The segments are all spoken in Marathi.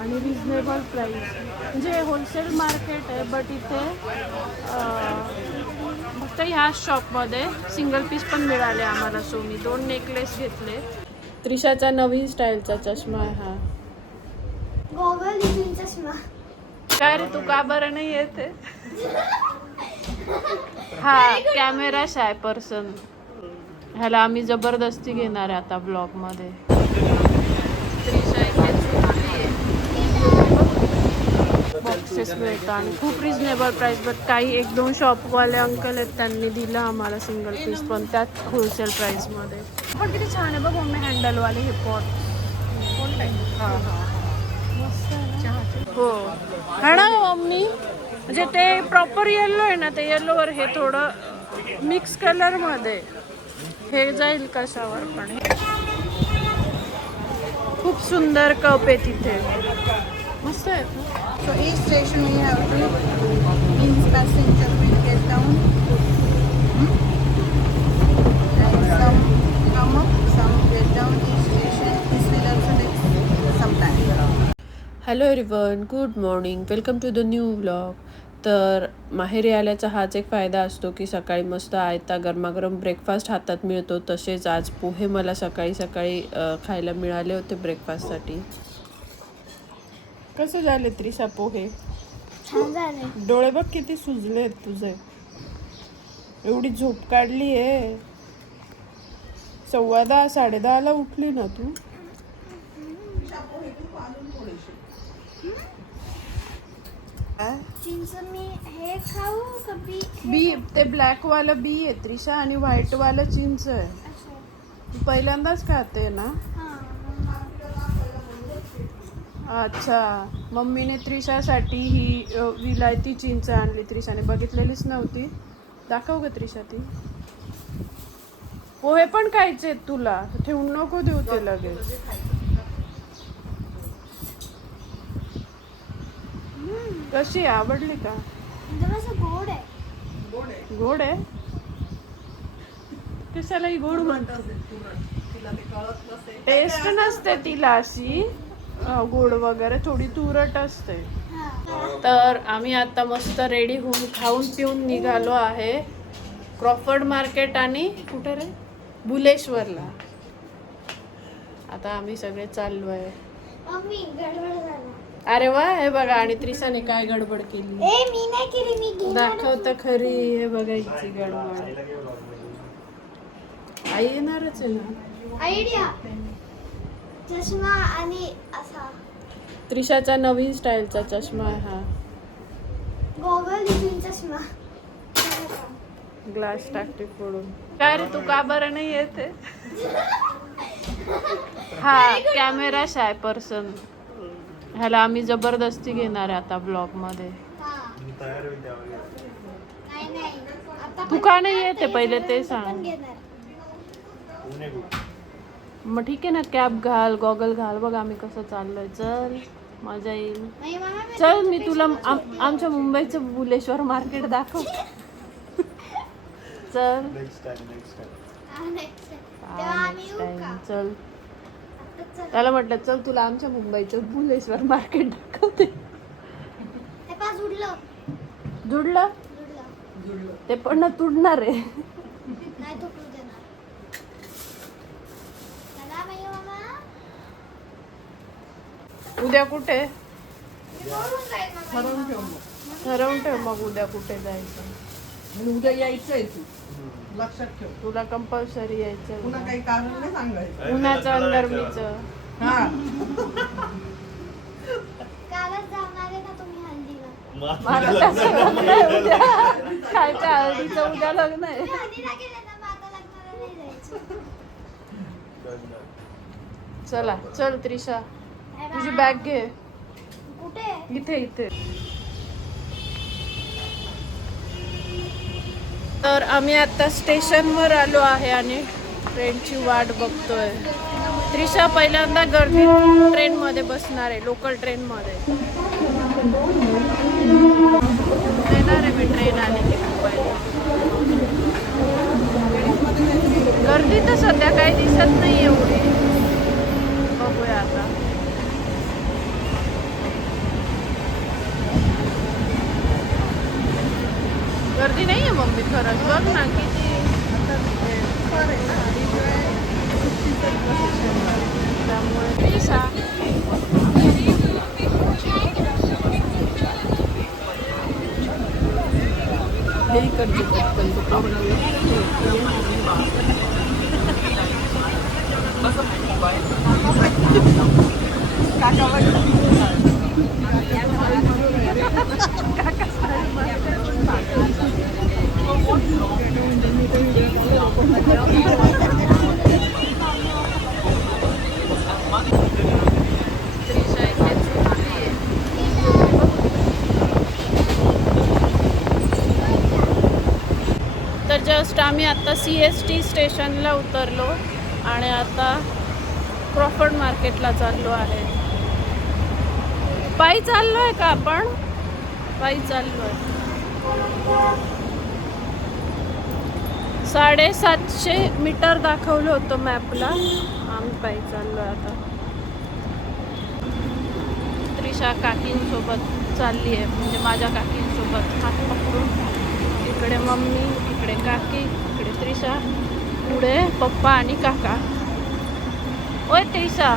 आणि रिजनेबल प्राईस. म्हणजे होलसेल मार्केट आहे, बट इथे फक्त ह्या शॉपमध्ये सिंगल पीस पण मिळाले आम्हाला. सो मी 2 नेकलेस घेतले. त्रिशाचा नवीन स्टाईलचा चष्मा आहे हा. गॉगल चष्मा. काय रे, तू का बरं नाही येते? हा कॅमेरा शाय पर्सन. ह्याला आम्ही जबरदस्ती घेणार आहे आता ब्लॉग मध्ये. त्रिशा इथे झोपली. बॉक्सेस मिळतात आणि खूप रिजनेबल प्राइस. बट काही 1-2 शॉपवाले अंकल आहेत, त्यांनी दिलं आम्हाला सिंगल पीस, पण त्यात होलसेल प्राइसमध्ये. पण किती छान आहे बघ मम्मी, हँडलवाले हे पॉट. मस्त आहे ना? हो हा ना मम्मी. म्हणजे ते प्रॉपर येल्लो आहे ना, ते येल्लोवर हे थोडं मिक्स कलरमध्ये. हे जाईल कशावर पण. खूप सुंदर कप आहे तिथे. मस्त आहे. So each station we have to each passenger will get down, and some come up, some get down each station. This will also take some time. Hello everyone, good morning, welcome to the new vlog. तर माहेरी आल्याचा हाच एक फायदा असतो की सकाळी मस्त आयता गरमागरम ब्रेकफास्ट हातात मिळतो. तसेच आज पोहे मला सकाळी सकाळी खायला मिळाले होते ब्रेकफास्टसाठी. कसं झाले त्रिशा पोहे? छान झाले. डोळे बघ किती सुजले आहेत तुझे. एवढी झोप काढली आहे. 10:15 10:30 उठली ना तू? चिंच मी हे खाऊ का बी, ते ब्लॅक वालं बी आहे त्रिशा आणि व्हाईट वालं चिंच आहे. तू पहिल्यांदाच खाते ना? अच्छा, मम्मीने त्रिशासाठी ही विलायती चिंच आणली. त्रिशाने बघितलेलीच नव्हती. दाखव ग त्रिशा ती. पोहे पण खायचे तुला, ठेवून नको देऊ ते लगेच. कशी आवडली का? गोड आहे. गोड आहे? कशाला ही गोड म्हणते? टेस्ट नसते तिला अशी गोड वगैरे, थोडी तुरट असते. तर आम्ही आता मस्त रेडी होऊन खाऊन पिऊन निघालो आहे क्रॉफर्ड मार्केट आणि कुठे रे, बुलेश्वरला. आता आम्ही सगळे चाललो आहे. मम्मी गडबड झाला. अरे वा, हे बघा. आणि त्रिशाने काय गडबड केली? मी नाही केली, मी घेणार. दाखव तर खरी. हे बघायची गडबड. आई येणारच आहे ना. आयडिया चष्मा आणि असा त्रिशाचा नवीन स्टाईलचा चष्मा आहे हा. गॉगल चष्मा. ग्लास टाकते फोडून. काय रे, तू का बरं नाही येते? हा कॅमेरा शाय पर्सन. ह्याला आम्ही जबरदस्ती घेणार आहे आता ब्लॉग मध्ये. तू का नाही येते पहिले ते सांग. मग ठीक आहे ना, कॅप घाल, गॉगल घाल. बघ आम्ही कसं चाललोय. चल, मजा येईल. चल, मी तुला आमच्या मुंबईचं बुलेश्वर मार्केट दाखव. चल चल. त्याला म्हटलं चल तुला आमच्या मुंबईचं बुलेश्वर मार्केट दाखवते. जुडलं ते पण ना, तुडणार आहे. उद्या कुठे ठरवून ठेव मग उद्या कुठे जायचं. उद्या यायचंय तू, लक्षात ठेव. तुला कंपल्सरी यायचं. पुन्हा काही कारण नाही सांगायचं. उन्हाचं आणि गरमीचं. हा, कालच जाऊन आले ना तुम्ही हल्दीला. मला तसं लग्न आहे उद्या. काय काय हळदीचं उद्या लग्न आहे. हल्दीला गेले ना, मग आता लग्नाला नाही जायचं. चला चल त्रिशा, तुझी बॅग घे. कुठे? इथे इथे. तर आम्ही आता स्टेशनवर आलो आहे आणि ट्रेनची वाट बघतोय. त्रिशा पहिल्यांदा गर्दी ट्रेनमध्ये बसणार आहे, लोकल ट्रेनमध्ये. येणार आहे मी ट्रेन आली की मुंबईला. गर्दी तर सध्या काही दिसत नाही एवढी. बघूया आता. मम्मी खरंच बघ ना किती. त्यामुळे त्रिशा हे इकडचे पटकन ते तर जस्ट आम्ही आता CST स्टेशनला उतरलो आणि आता क्रॉफर्ड मार्केटला चाललो आहे. पायी चाललो आहे का आपण? पायी चाललो आहे. 750 मीटर दाखवलं होतं मॅपला. आम्ही पायी चाललो आहे आता. त्रिशा काकींसोबत चालली आहे, म्हणजे माझ्या काकींसोबत हात पकडून. इकडे मम्मी, इकडे काकी, इकडे त्रिशा, पुढे पप्पा आणि काका. ओय त्रिशा,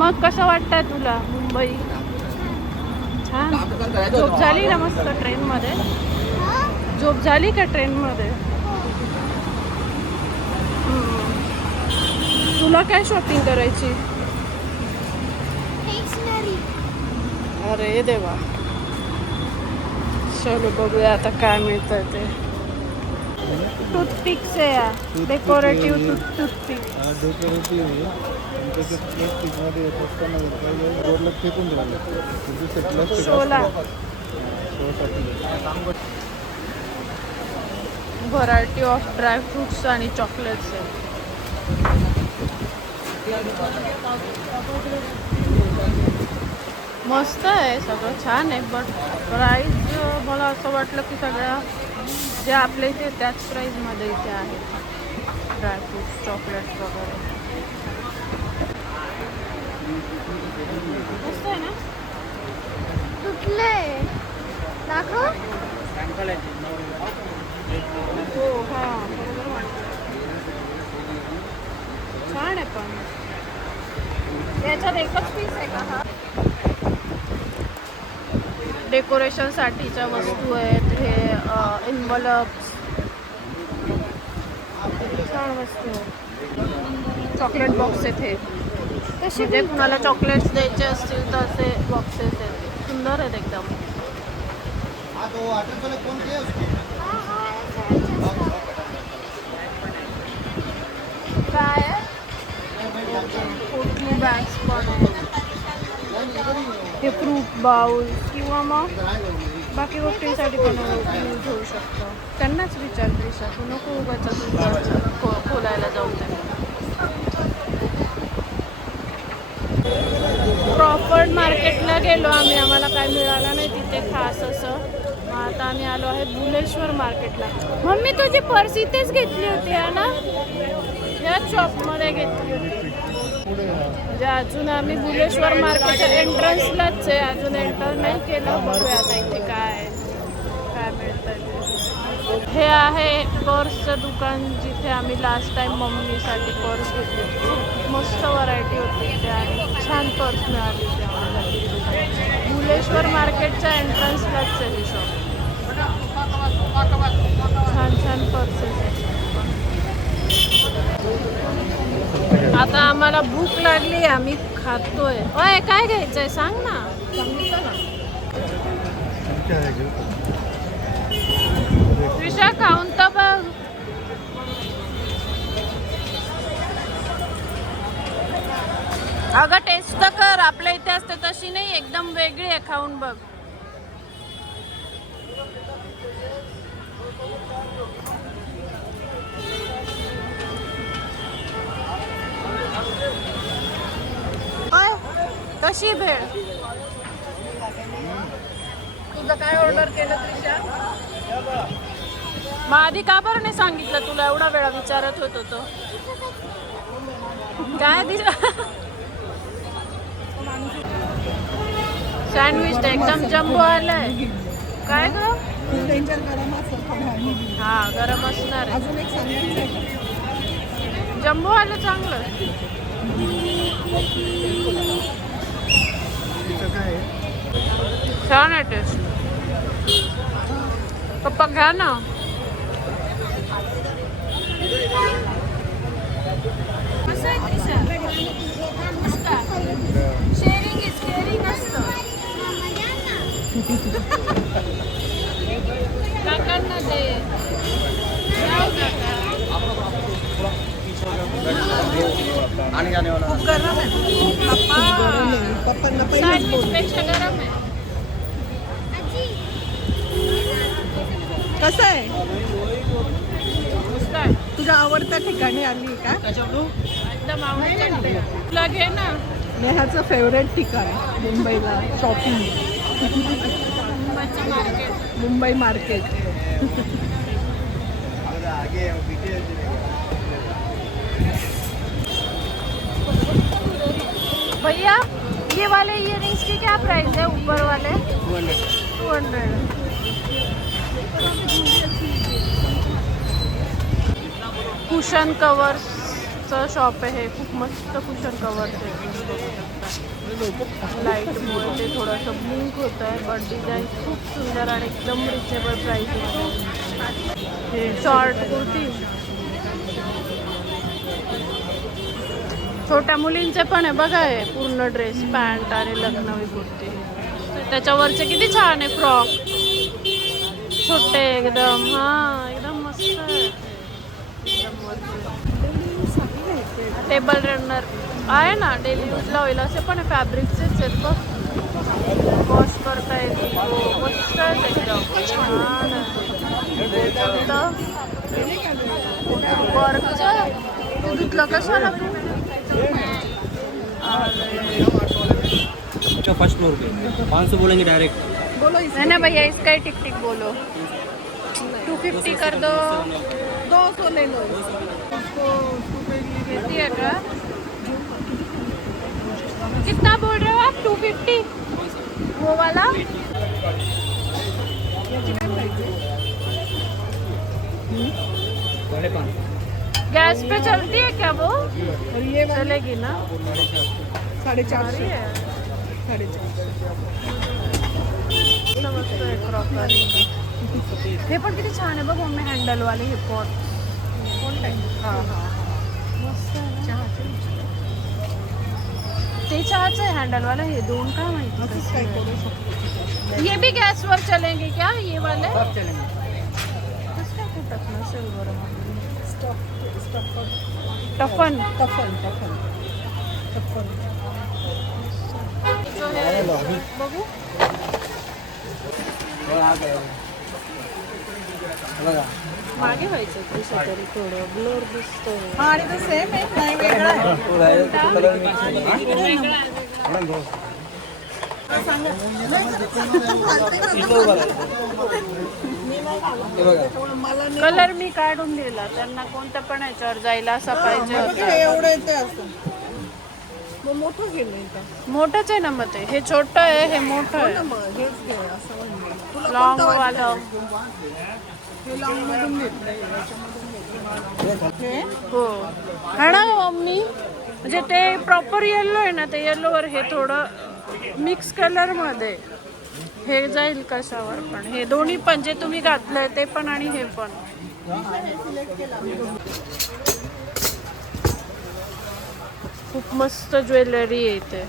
मग कसं वाटतंय तुला मुंबई? छान. झोप झाली ना मस्त ट्रेनमध्ये? झोप झाली का ट्रेनमध्ये? तुला काय शॉपिंग करायची? अरे देवा. चलो बघूया आता काय मिळतं ते. टूथपिक्स आहे या, डेकोरेटिव्ह टूथपिक. सोला. व्हरायटी ऑफ ड्रायफ्रुट्स आणि चॉकलेट्स आहे. मस्त आहे, सगळं छान आहे, बट प्राईस मला असं वाटलं की सगळ्या जे आपल्या इथे त्याच प्राईजमध्ये इथे आहेत. ड्रायफ्रुट्स, चॉकलेट्स वगैरे मस्त आहे ना. कुठले दाखव. हो हां बरोबर वाटतं. छान आहे पण याच्यात एकच पीस आहे का हा? डेकोरेशनसाठीच्या वस्तू आहेत. हे इन्व्हलप्स छान वस्तू आहेत. चॉकलेट बॉक्स आहेत हे. म्हणजे कुणाला चॉकलेट्स द्यायचे असतील तर असे बॉक्सेस आहेत. सुंदर आहेत एकदम. काय आहे? कुठली बॅग्स पण आहेत. हे फ्रूट बाउल किंवा मग बाकी गोष्टींसाठी पण यूज होऊ शकतं. त्यांनाच विचार त्रिशा, तू नको उगाच खोलायला जाऊ दे. क्रॉफर्ड मार्केटला गेलो आम्ही, आम्हाला काय मिळालं नाही तिथे खास असं. आता आम्ही आलो आहे बुलेश्वर मार्केटला. मम्मी तुझी पर्स इथेच घेतली होती आहे ना? या शॉपमध्ये घेतली होती. म्हणजे अजून आम्ही बुलेश्वर मार्केटच्या एंट्रन्सलाच आहे, अजून एंटर नाही केलं. बघूया आता इथे काय मिळतं ते. हे आहे पर्सचं दुकान जिथे आम्ही लास्ट टाइम मम्मीसाठी पर्स घेतली होती. मस्त व्हरायटी होती इथे आणि छान पर्स मिळाली होती आम्हाला. बुलेश्वर मार्केटच्या एंट्रन्सलाच आहे ही शॉप. छान पर्सेस आहेत. आता आम्हाला भूक लागली, आम्ही खातोय. ओय काय घ्यायचंय सांग ना. त्रिशा खाऊन तर बघ. अगं टेस्ट तर कर, आपल्या इथे असते तशी नाही, एकदम वेगळी आहे. खाऊन बघ. कशी भेळ? तुझं काय ऑर्डर केलं त्रिशा? मग आधी का बरं नाही सांगितलं तुला? एवढा वेळा विचारत होतो तो. काय दिशा? सँडविच एकदम जम्बो आलाय. काय ग? खूप डेंजर गरम असेल. हा गरम असणार आहे. अजून एक सांगायचं आहे का? जम्बो आलं चांगलं. छान आहे टेस्ट. पप्पा घ्या ना. कसं आहे त्रिशा? शेअरिंग इज केअरिंग असतं. काकांना दे. जाऊ काका. खूप गरम आहे. पप्पांना पहिलेच बोल. पेक्षा गरम आहे. कसं आहे? मस्त आहे. तुझ्या आवडत्या ठिकाणी आली का? एकदम आवडतं. तुला घे ना. नेहाचं फेवरेट ठिकाण मुंबईला शॉपिंग. मुंबईचं मार्केट. मुंबई मार्केट. भैया ये वाले इयरिंग्स की क्या प्राइस है? ऊपर वाले 200. कुशन कवर्सचं शॉप आहे हे. खूप मस्त कुशन कवर्स आहे. लाईटमुळे ते थोडंसं ब्लिंक होत आहे बट डिझाईन खूप सुंदर आणि एकदम रिजनेबल प्राईस. हे शॉर्ट कुर्ती छोट्या मुलींचे पण आहे बघा. हे पूर्ण ड्रेस पॅन्ट आणि लग्नवी कुर्ती. त्याच्यावरचे किती छान आहे फ्रॉक. छोटे एकदम. हा एकदम मस्त आहे. एकदम मस्त. टेबल रनर आहे ना डेली यूजला होईल असे पण आहे. फॅब्रिकचेच आहेत बघ. वॉश करता येते. मस्त आहे एकदम छान वर्कचं. तू घेतलं कशाला तू? फर्स्ट फ्लोर पे 500 बोलेंगे डायरेक्ट. बोलो नहीं ना भैया इसका ही टिक टिक बोलो. 250 कर दो. 200 ले लो. देती है का? कितना बोल रहे हो आप? 250 वो वाला. गैस पे चलती है क्या वो? और ये वाली चलेगी ना. 450. है 450. मस्त आहे क्रॉकरी. हे पण किती छान आहे बघ मम्मी. हँडलवाले हे पॉट. हां हां. मस्त आहे ना. ते चहाचं आहे हँडलवाला. हे दोन काय माहिती असंच कसं काय आहे. करू शकतो. ये भी गैस वर चलेंगे क्या ये वाले? सब चलेंगे. कसं काय फुटत नसेल बरं. स्टफ टफन टफन टफन टफन. जो है बघू. मागे व्हायचं कसं तरी थोडं ब्लर दिसतोय. हा आणि तो सेम आहे नाही वेगळा आहे. कलर मी काढून दिला त्यांना. कोणत्या पण ह्याच्यावर जायला असा पाहिजे होता. एवढं येते असं. मग मोठं गेलं का? मोठंच आहे ना मग ते. हे छोटं आहे हे मोठं आहे. मग हेच घे असं म्हणजे. तुला लॉंग कोणतं वालं. वाटतं? हे लॉंग मधून घेतलं हे. हो हा ना मम्मी. म्हणजे ते प्रॉपर येल्लो आहे ना. ते येल्लोवर हे थोडं मिक्स कलरमध्ये. हे जाईल कशावर पण. हे दोन्ही पण जे तुम्ही घातलंय ते पण आणि हे पण. खूप मस्त ज्वेलरी आहे इथे.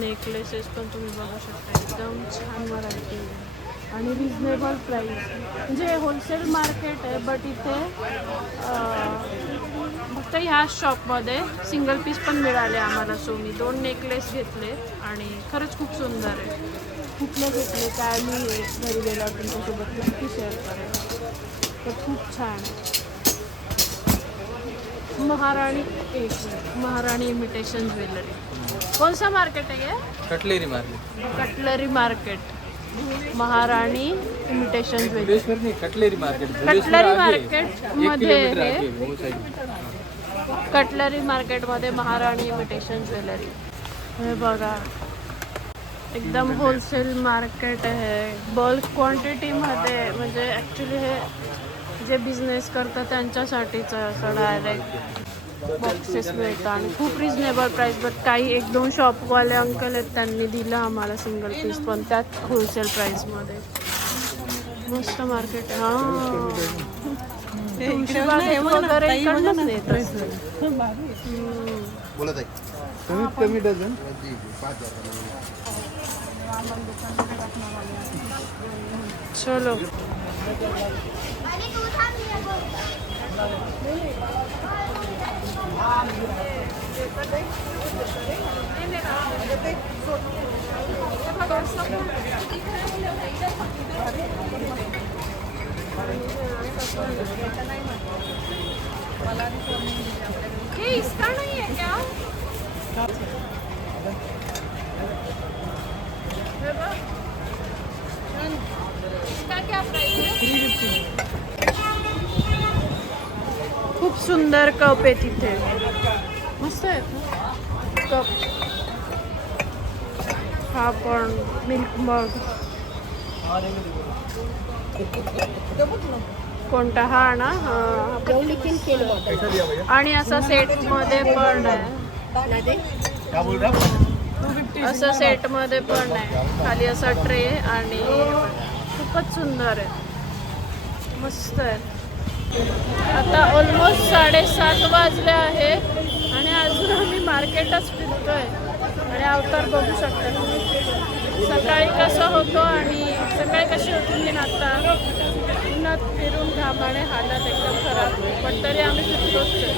नेकलेसेस पण तुम्ही बघू शकता. एकदम छान व्हरायटी आहे आणि रिजनेबल प्राईस. म्हणजे होलसेल मार्केट आहे बट इथे फक्त ह्या शॉपमध्ये सिंगल पीस पण मिळाले आम्हाला. सो मी 2 नेकलेस घेतले आणि खरंच खूप सुंदर आहे. कुठले घेतले काय मी घरी गेल्यावर तुमच्यासोबत नक्की शेअर करेन. तर खूप छान आहे. महाराणी इमिटेशन ज्वेलरी. कौन सा मार्केट है ये? Cutlery market. Cutlery market. Maharani imitation jewellery. Cutlery market. Cutlery market मध्ये हे. कटलरी मार्केटमध्ये महाराणी इमिटेशन ज्वेलरी. हे बघा एकदम होलसेल मार्केट आहे. बल्क क्वांटिटीमध्ये म्हणजे ॲक्च्युली हे जे बिझनेस करतात त्यांच्यासाठीच आहे. असं डायरेक्ट बॉक्सेस मिळतं आणि खूप रिजनेबल प्राईस. बट काही 1-2 शॉपवाले अंकल आहेत त्यांनी दिलं आम्हाला सिंगल पीस, पण त्यात होलसेल प्राईसमध्ये. मस्त मार्केट आहे. हां तुळशीबागेत वगैरे इकडनंच नेत असते. बोलत आहे कमीत कमी डझन चलो ये इसका नहीं है क्या? इसका क्या प्राइस है? खूप सुंदर कप आहे तिथे. मस्त आहे कप. हा पण मिल्क मग कोणता? हा ना. आणि असा सेट मध्ये पण आहे. असं सेट मध्ये पण आहे. खाली असा ट्रे आणि खूपच सुंदर आहे. मस्त आहे. आता ऑलमोस्ट 7:30 वाजले आहे आणि अजून आम्ही मार्केटच फिरतोय. आणि अवतार बघू शकता तुम्ही. सकाळी कसं होतो आणि सकाळी कशी होती मी आता उन्हात फिरून घामाने हालत एकदम खराब. पण तरी आम्ही फिरतोच आहे.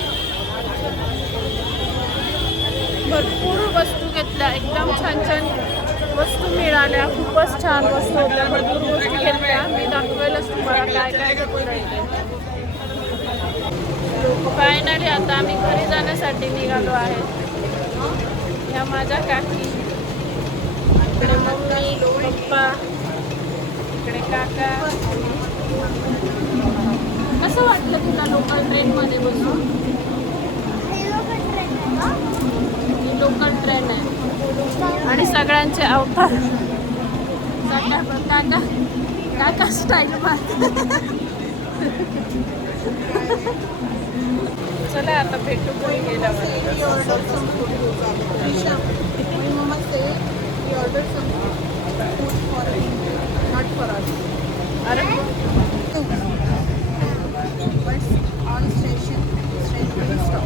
भरपूर वस्तू घेतल्या. एकदम छान छान वस्तू मिळाल्या. खूपच छान वस्तू होत्या. भरपूर वस्तू घेतल्या. मी दाखवेलच तुम्हाला काय काय घेतलं. फायनली आता आम्ही घरी जाण्यासाठी निघालो आहे. ह्या माझ्या काकी, इकडे मम्मी पप्पा, इकडे काका. कसं वाटलं तुला लोकल ट्रेनमध्ये बसून? ही लोकल ट्रेन आहे आणि सगळ्यांचे अवतार काका काका स्टाईल मारतात. चला आता भेटू घरी गेल्यावर. अरे On station, will stop.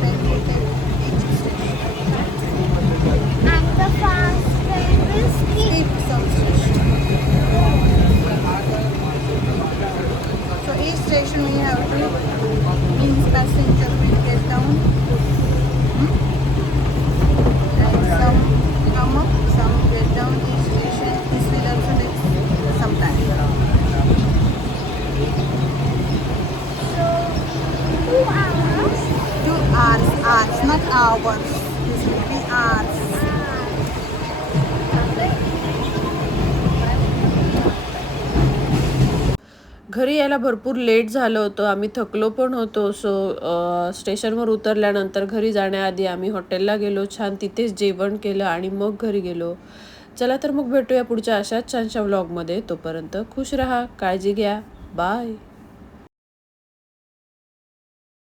Then we take each station. And the fast train will skip. Skip some station. So each station we have to, means passenger will get down. And some come up, some get down each station. This will also take some time. So 2 hours. 2 hours, not hours. This will be hours. घरी यायला भरपूर लेट झालं होतं. आम्ही थकलो पण होतो. सो स्टेशनवर उतरल्यानंतर घरी जाण्याआधी आम्ही हॉटेलला गेलो. छान तिथेच जेवण केलं आणि मग घरी गेलो. चला तर मग भेटूया पुढच्या अशाच छानशा व्लॉगमध्ये. तोपर्यंत खुश राहा, काळजी घ्या. बाय.